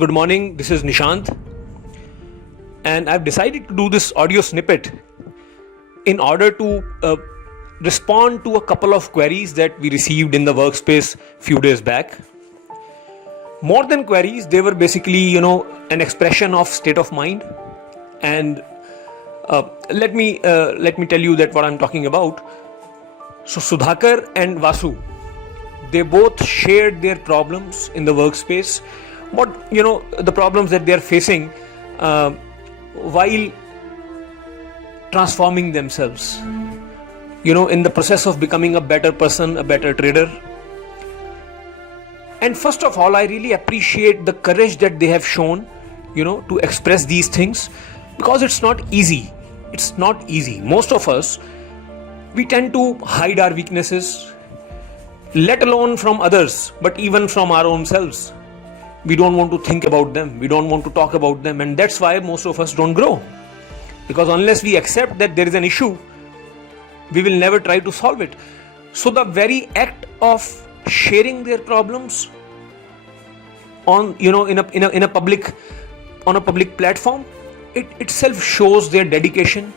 Good morning, this is Nishant, and I've decided to do this audio snippet in order to respond to a couple of queries that we received in the workspace few days back. More than queries, they were basically, an expression of state of mind. And let me tell you that what I'm talking about. So Sudhakar and Vasu, they both shared their problems in the workspace. The problems that they are facing while transforming themselves, in the process of becoming a better person, a better trader. And first of all, I really appreciate the courage that they have shown, to express these things, because it's not easy. It's not easy. Most of us, we tend to hide our weaknesses, let alone from others, but even from our own selves. We don't want to think about them. We don't want to talk about them. And that's why most of us don't grow. Because unless we accept that there is an issue, we will never try to solve it. So the very act of sharing their problems on, in a public platform, it itself shows their dedication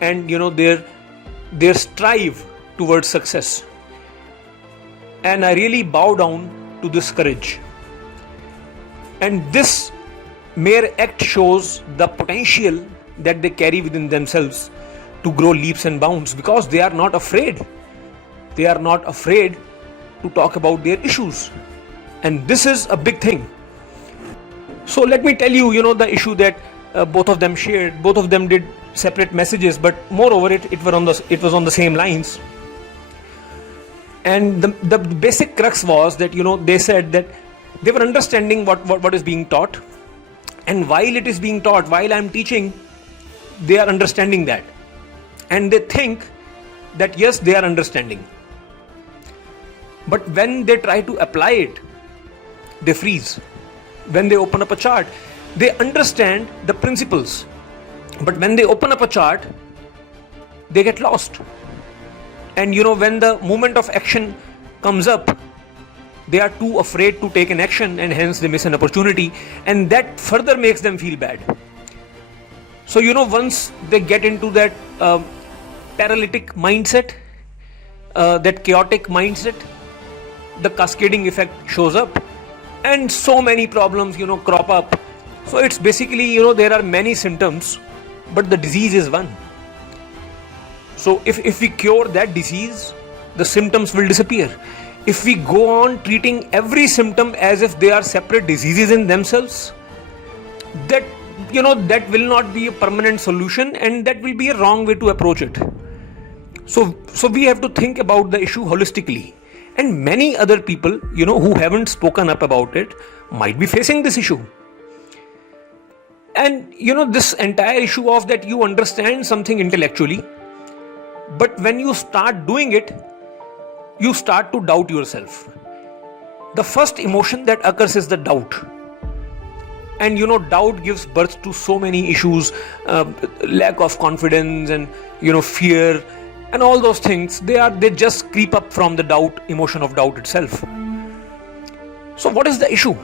and, their strive towards success. And I really bow down to this courage. And this mere act shows the potential that they carry within themselves to grow leaps and bounds, because they are not afraid. They are not afraid to talk about their issues. And this is a big thing. So let me tell you, the issue that both of them shared. Both of them did separate messages, but moreover, it was on the same lines. And the basic crux was that, they said that they were understanding what is being taught. And while it is being taught, while I'm teaching, they are understanding that. And they think that yes, they are understanding. But when they try to apply it, they freeze. When they open up a chart, they understand the principles. But when they open up a chart, they get lost. And when the moment of action comes up, they are too afraid to take an action, and hence they miss an opportunity. And that further makes them feel bad. So, once they get into that paralytic mindset, that chaotic mindset, the cascading effect shows up, and so many problems, crop up. So it's basically, there are many symptoms, but the disease is one. So if we cure that disease, the symptoms will disappear. If we go on treating every symptom as if they are separate diseases in themselves, that will not be a permanent solution, and that will be a wrong way to approach it. So we have to think about the issue holistically. And many other people, who haven't spoken up about it, might be facing this issue. And, this entire issue of that you understand something intellectually, but when you start doing it, you start to doubt yourself. The first emotion that occurs is the doubt. And, doubt gives birth to so many issues, lack of confidence and, fear. And all those things, they just creep up from the doubt, emotion of doubt itself. So what is the issue?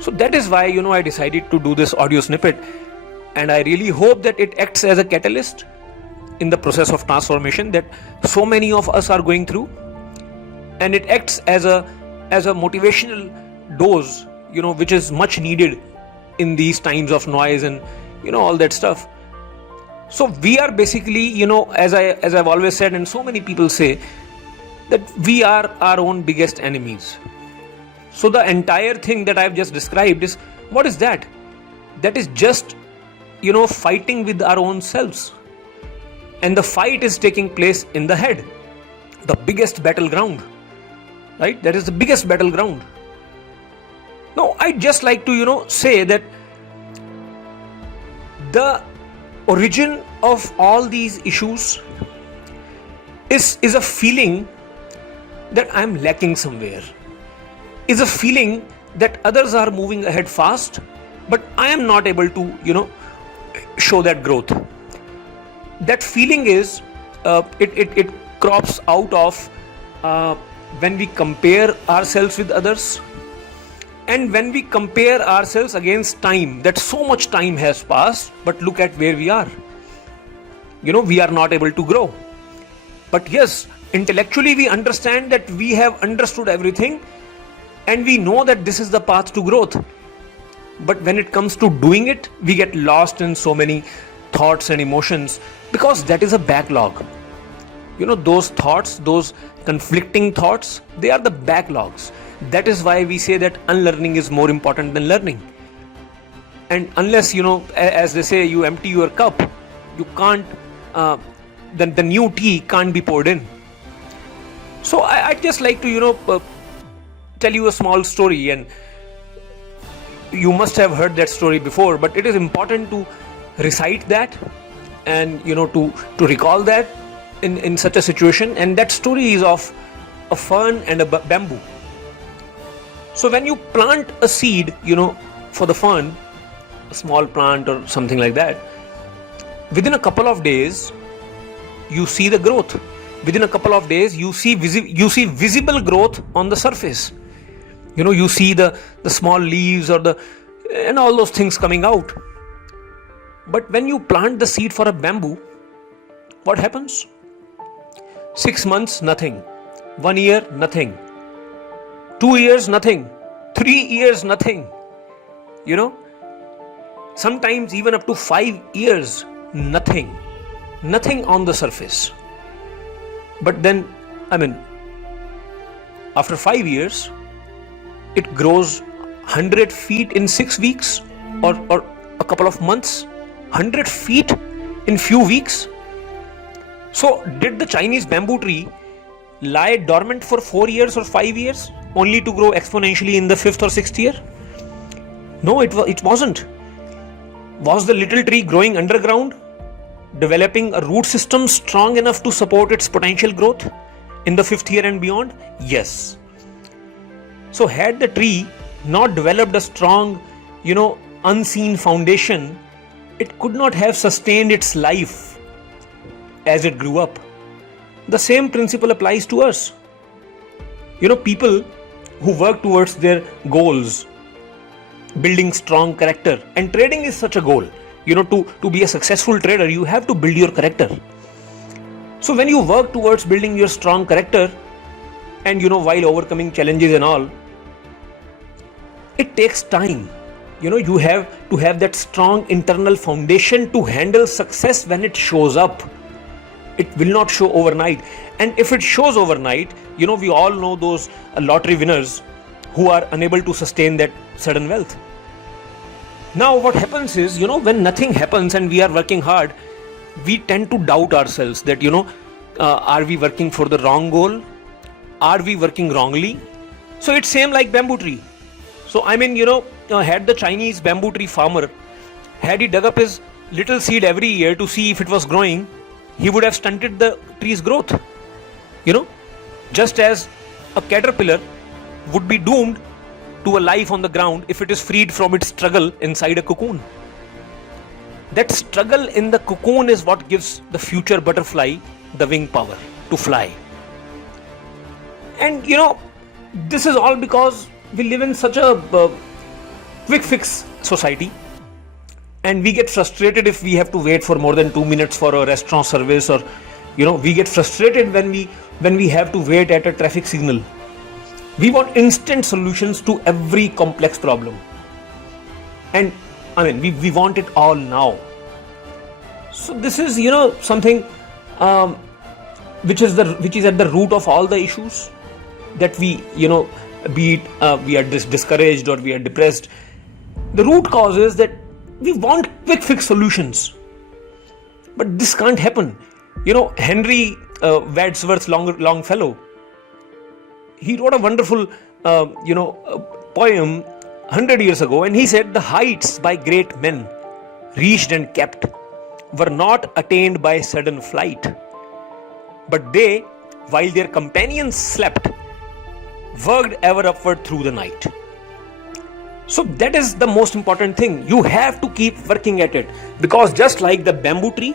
So that is why, I decided to do this audio snippet. And I really hope that it acts as a catalyst in the process of transformation that so many of us are going through. And it acts as a motivational dose, which is much needed in these times of noise and, all that stuff. So we are basically, as I've always said, and so many people say, that we are our own biggest enemies. So the entire thing that I've just described is, what is that? That is just, fighting with our own selves. And the fight is taking place in the head. The biggest battleground. Right? That is the biggest battleground. Now, I'd just like to, say that the origin of all these issues is a feeling that I'm lacking somewhere. Is a feeling that others are moving ahead fast, but I am not able to, show that growth. That feeling is, it crops out of when we compare ourselves with others, And when we compare ourselves against time, that so much time has passed, but look at where we are. We are not able to grow. But yes, intellectually we understand that we have understood everything and we know that this is the path to growth. But when it comes to doing it, we get lost in so many thoughts and emotions because that is a backlog. Those thoughts, those conflicting thoughts, they are the backlogs. That is why we say that unlearning is more important than learning. And unless, as they say, you empty your cup, you can't, the new tea can't be poured in. So I'd just like to, tell you a small story, and you must have heard that story before, but it is important to recite that and, to recall that in such a situation. And that story is of a fern and a bamboo. So when you plant a seed, for the fern, a small plant or something like that, within a couple of days, you see the growth. Within a couple of days, you see visible growth on the surface. You see the small leaves and all those things coming out. But when you plant the seed for a bamboo, what happens? 6 months, nothing. 1 year, nothing. 2 years, nothing. 3 years, nothing. Sometimes even up to 5 years, nothing. Nothing on the surface. But then, after 5 years, it grows 100 feet in 6 weeks or a couple of months. 100 feet in few weeks. So did the Chinese bamboo tree lie dormant for 4 years or 5 years only to grow exponentially in the 5th or 6th year? No, it wasn't. Was the little tree growing underground, developing a root system strong enough to support its potential growth in the 5th year and beyond? Yes. So had the tree not developed a strong, unseen foundation, it could not have sustained its life as it grew up. The same principle applies to us. People who work towards their goals, building strong character, and trading is such a goal. To be a successful trader, you have to build your character. So when you work towards building your strong character, and while overcoming challenges and all, it takes time. You have to have that strong internal foundation to handle success when it shows up. It will not show overnight. And if it shows overnight, we all know those lottery winners who are unable to sustain that sudden wealth. Now what happens is, when nothing happens and we are working hard, we tend to doubt ourselves that, are we working for the wrong goal? Are we working wrongly? So it's same like bamboo tree. So had the Chinese bamboo tree farmer, had he dug up his little seed every year to see if it was growing, he would have stunted the tree's growth. Just as a caterpillar would be doomed to a life on the ground if it is freed from its struggle inside a cocoon. That struggle in the cocoon is what gives the future butterfly the wing power to fly. And this is all because we live in such a quick fix society, and we get frustrated if we have to wait for more than 2 minutes for a restaurant service, or we get frustrated when we have to wait at a traffic signal. We want instant solutions to every complex problem, and we want it all now. So this is something which is at the root of all the issues that we be it we are discouraged or we are depressed. The root cause is that we want quick fix solutions, but this can't happen. Henry Wadsworth Longfellow, he wrote a wonderful poem 100 years ago, and he said, "The heights by great men reached and kept were not attained by sudden flight, but they, while their companions slept, worked ever upward through the night." So that is the most important thing. You have to keep working at it, because just like the bamboo tree,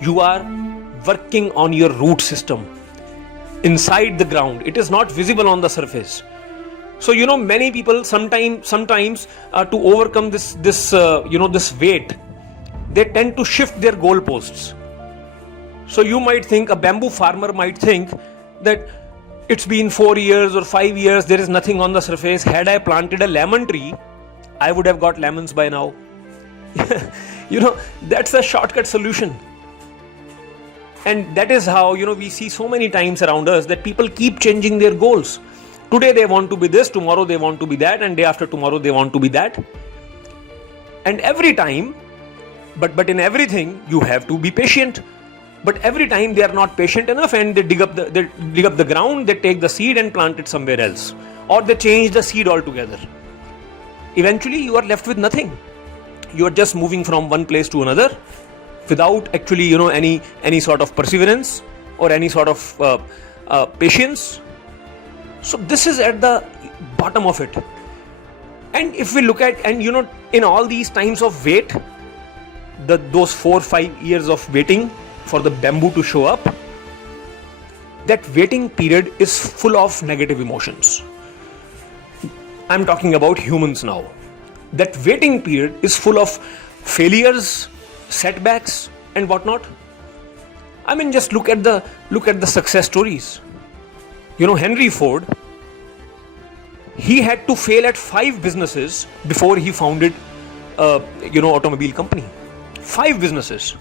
you are working on your root system inside the ground. It is not visible on the surface. So many people sometimes to overcome this weight, they tend to shift their goalposts. So you might think, a bamboo farmer might think that it's been 4 years or 5 years, there is nothing on the surface. Had I planted a lemon tree, I would have got lemons by now. That's a shortcut solution. And that is how, we see so many times around us that people keep changing their goals. Today they want to be this, tomorrow they want to be that, and day after tomorrow they want to be that. And every time, but in everything, you have to be patient. But every time they are not patient enough, and they dig up the ground, they take the seed and plant it somewhere else, or they change the seed altogether. Eventually, you are left with nothing. You are just moving from one place to another, without actually, any sort of perseverance or any sort of patience. So this is at the bottom of it. And if we look at, and in all these times of wait, those 4-5 years of waiting for the bamboo to show up, that waiting period is full of negative emotions. I'm talking about humans now. That waiting period is full of failures, setbacks, and whatnot. I mean, just look at the success stories. Henry Ford, he had to fail at 5 businesses before he founded automobile company. 5 businesses.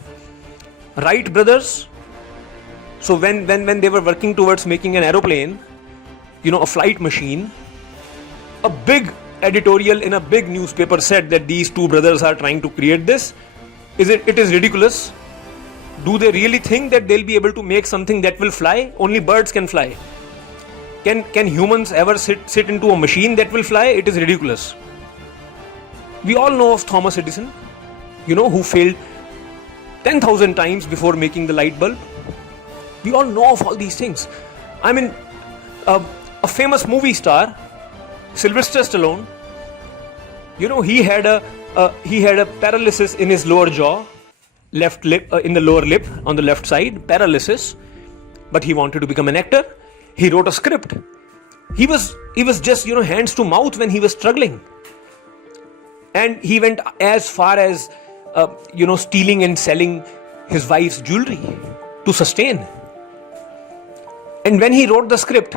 Wright brothers, so when they were working towards making an aeroplane, a flight machine, a big editorial in a big newspaper said that these 2 brothers are trying to create this. It is ridiculous. Do they really think that they'll be able to make something that will fly? Only birds can fly. Can humans ever sit into a machine that will fly? It is ridiculous. We all know of Thomas Edison, who failed 10,000 times before making the light bulb. We all know of all these things. I mean, a famous movie star, Sylvester Stallone, he had a paralysis in his lower jaw, left lip, in the lower lip on the left side, paralysis. But he wanted to become an actor. He wrote a script. He was just hands to mouth when he was struggling, and he went as far as stealing and selling his wife's jewelry to sustain. And when he wrote the script,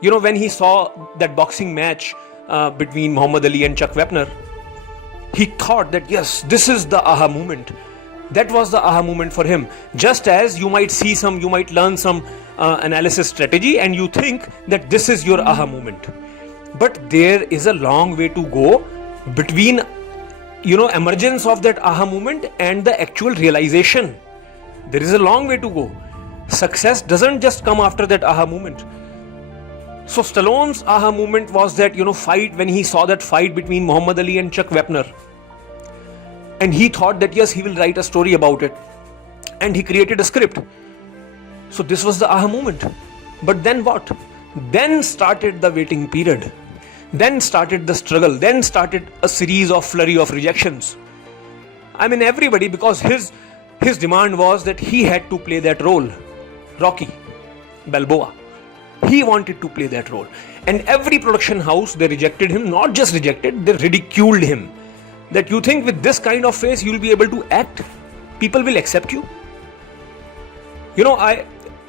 when he saw that boxing match between Muhammad Ali and Chuck Wepner, he thought that yes, this is the aha moment. That was the aha moment for him. Just as you might learn some analysis strategy, and you think that this is your aha moment. But there is a long way to go between emergence of that aha moment and the actual realization. There is a long way to go. Success doesn't just come after that aha moment. So Stallone's aha moment was that fight, when he saw that fight between Muhammad Ali and Chuck Wepner, and he thought that yes, he will write a story about it, and he created a script. So this was the aha moment. But then what? Then started the waiting period. Then started the struggle. Then started a series of flurry of rejections. I mean, everybody, because his demand was that he had to play that role. Rocky Balboa. He wanted to play that role. And every production house, they rejected him. Not just rejected, they ridiculed him. That you think with this kind of face you'll be able to act? People will accept you?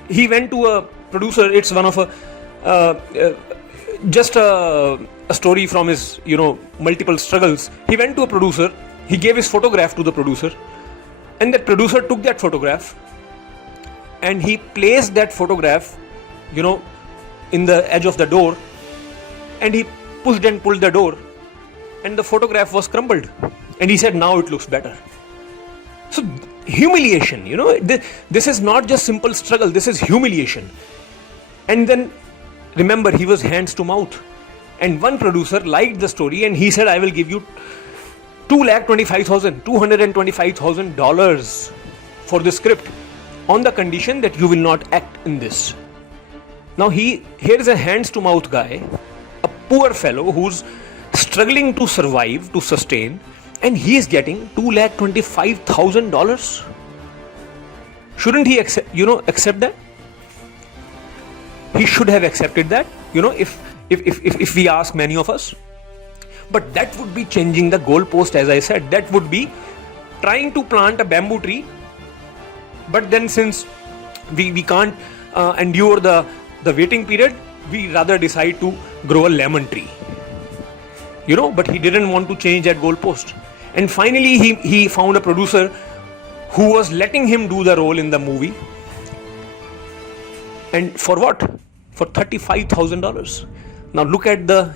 He went to a producer. It's one of a story from his multiple struggles. He went to a producer. He gave his photograph to the producer, and that producer took that photograph and he placed that photograph in the edge of the door, and he pushed and pulled the door, and the photograph was crumbled, and he said, now it looks better. So humiliation, this is not just simple struggle, this is humiliation. And then remember, he was hands to mouth, and one producer liked the story and he said, I will give you $225,000 for the script on the condition that you will not act in this. Now here is a hands to mouth guy, a poor fellow who's struggling to survive, to sustain, and he is getting $225,000. Shouldn't he accept that? He should have accepted that. if we ask many of us. But that would be changing the goalpost, as I said. That would be trying to plant a bamboo tree, but then since we can't endure the waiting period, we rather decide to grow a lemon tree. But he didn't want to change that goalpost. And finally he found a producer who was letting him do the role in the movie. And for what? For $35,000. Now look at the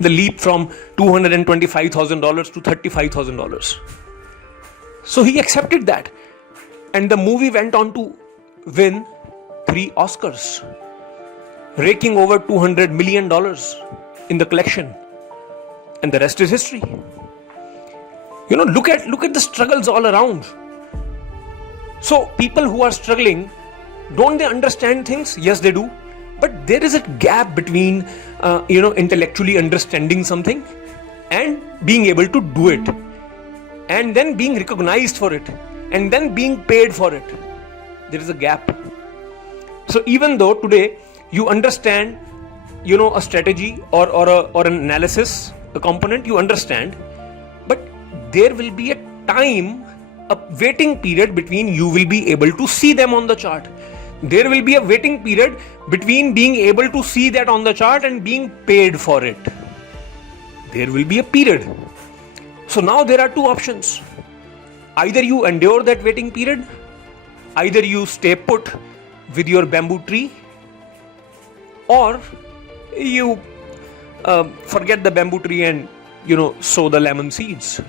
the leap from $225,000 to $35,000. So he accepted that, and the movie went on to win 3 Oscars, raking over $200 million in the collection, and the rest is history. Look at the struggles all around. So people who are struggling, don't they understand things? Yes, they do. But there is a gap between intellectually understanding something and being able to do it, and then being recognized for it, and then being paid for it. There is a gap. So even though today you understand a strategy or an analysis, a component you understand, but there will be a time, a waiting period between you will be able to see them on the chart. There will be a waiting period between being able to see that on the chart and being paid for it. There will be a period. So now there are 2 options. Either you endure that waiting period, either you stay put with your bamboo tree, or you forget the bamboo tree and sow the lemon seeds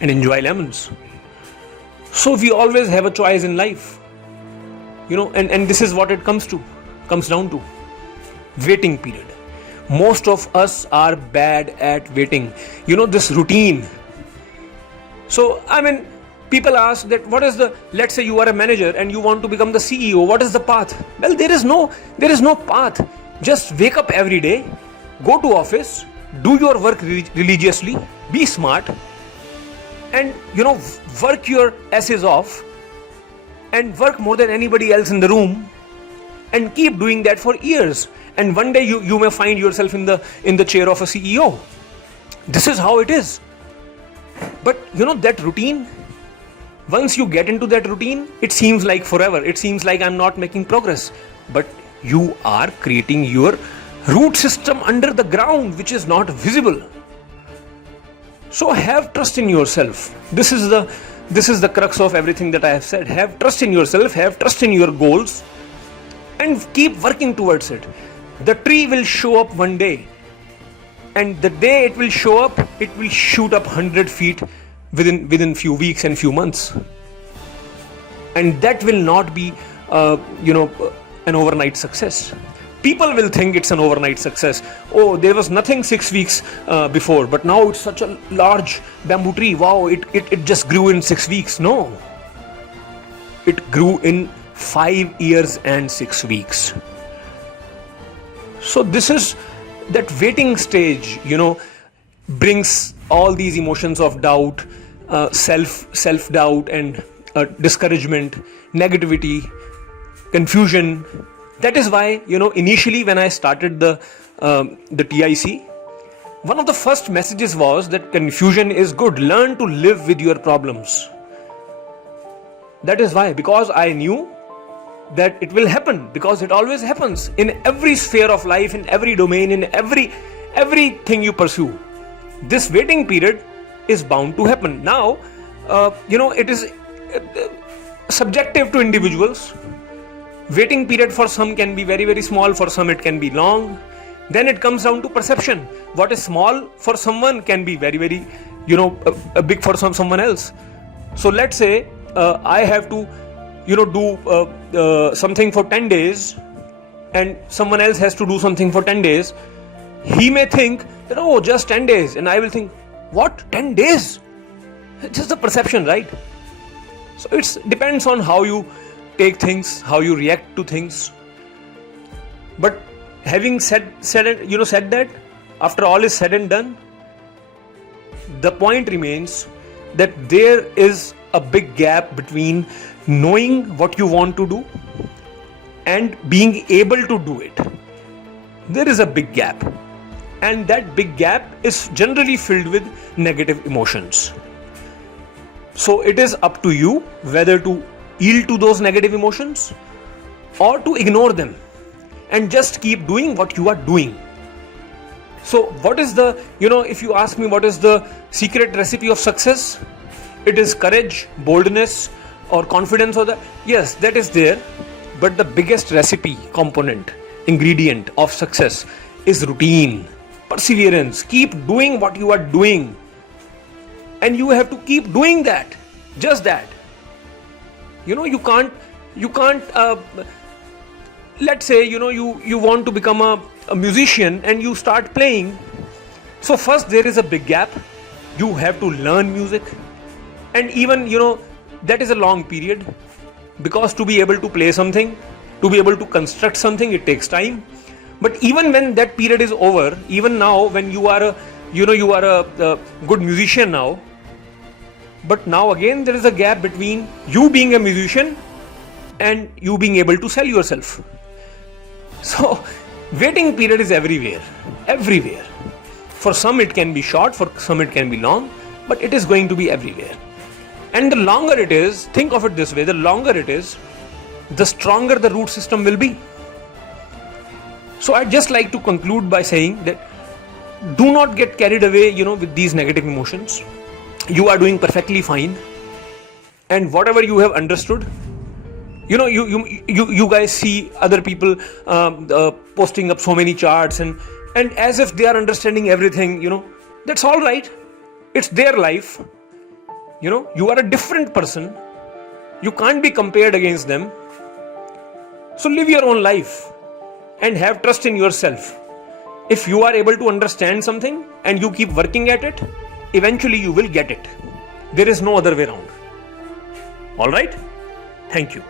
and enjoy lemons. So we always have a choice in life. And this is what it comes down to. Waiting period. Most of us are bad at waiting. This routine. So, people ask that let's say you are a manager and you want to become the CEO. What is the path? Well, there is no path. Just wake up every day, go to office, do your work religiously, be smart, and work your asses off, and work more than anybody else in the room, and keep doing that for years. And one day you may find yourself in the chair of a CEO. This is how it is. But that routine, once you get into that routine, it seems like forever. It seems like I'm not making progress. But you are creating your root system under the ground, which is not visible. So have trust in yourself. This is the crux of everything that I have said. Have trust in yourself, have trust in your goals, and keep working towards it. The tree will show up one day, and the day it will show up, it will shoot up 100 feet within few weeks and few months. And that will not be an overnight success. People will think it's an overnight success. Oh, there was nothing 6 weeks before, but now it's such a large bamboo tree. Wow, it just grew in 6 weeks. No. It grew in 5 years and 6 weeks. So this is that waiting stage, brings all these emotions of doubt, self-doubt and discouragement, negativity, confusion. That is why, initially when I started the TIC, one of the first messages was that confusion is good. Learn to live with your problems. That is why, because I knew that it will happen, because it always happens in every sphere of life, in every domain, in everything you pursue. This waiting period is bound to happen. Now, it is subjective to individuals. Waiting period for some can be very, very small, for some it can be long. Then it comes down to perception. What is small for someone can be very, very, big for someone else. So let's say I have to, do something for 10 days, and someone else has to do something for 10 days. He may think that, oh, just 10 days. And I will think, what? 10 days? It's just a perception, right? So it depends on how you take things, how you react to things. But having said that, after all is said and done, the point remains that there is a big gap between knowing what you want to do and being able to do it. there is a big gap, and that big gap is generally filled with negative emotions. So it is up to you whether to yield to those negative emotions or to ignore them and just keep doing what you are doing. So what is the, if you ask me what is the secret recipe of success, it is courage, boldness, or confidence, or yes, that is there. But the biggest recipe component, ingredient of success is routine, perseverance. Keep doing what you are doing, and you have to keep doing that, just that. You can't let's say you want to become a musician and you start playing. So first there is a big gap. You have to learn music, and even that is a long period, because to be able to play something, to be able to construct something, it takes time. But even when that period is over, even now when you are a good musician now, but now again there is a gap between you being a musician and you being able to sell yourself. So waiting period is everywhere. For some it can be short, for some it can be long, but it is going to be everywhere. And the longer it is, think of it this way, the longer it is, the stronger the root system will be. So I'd just like to conclude by saying that do not get carried away, with these negative emotions. You are doing perfectly fine. And whatever you have understood, you guys see other people posting up so many charts and as if they are understanding everything, that's all right. It's their life. You are a different person. You can't be compared against them. So live your own life and have trust in yourself. If you are able to understand something and you keep working at it, eventually you will get it. There is no other way around. All right? Thank you.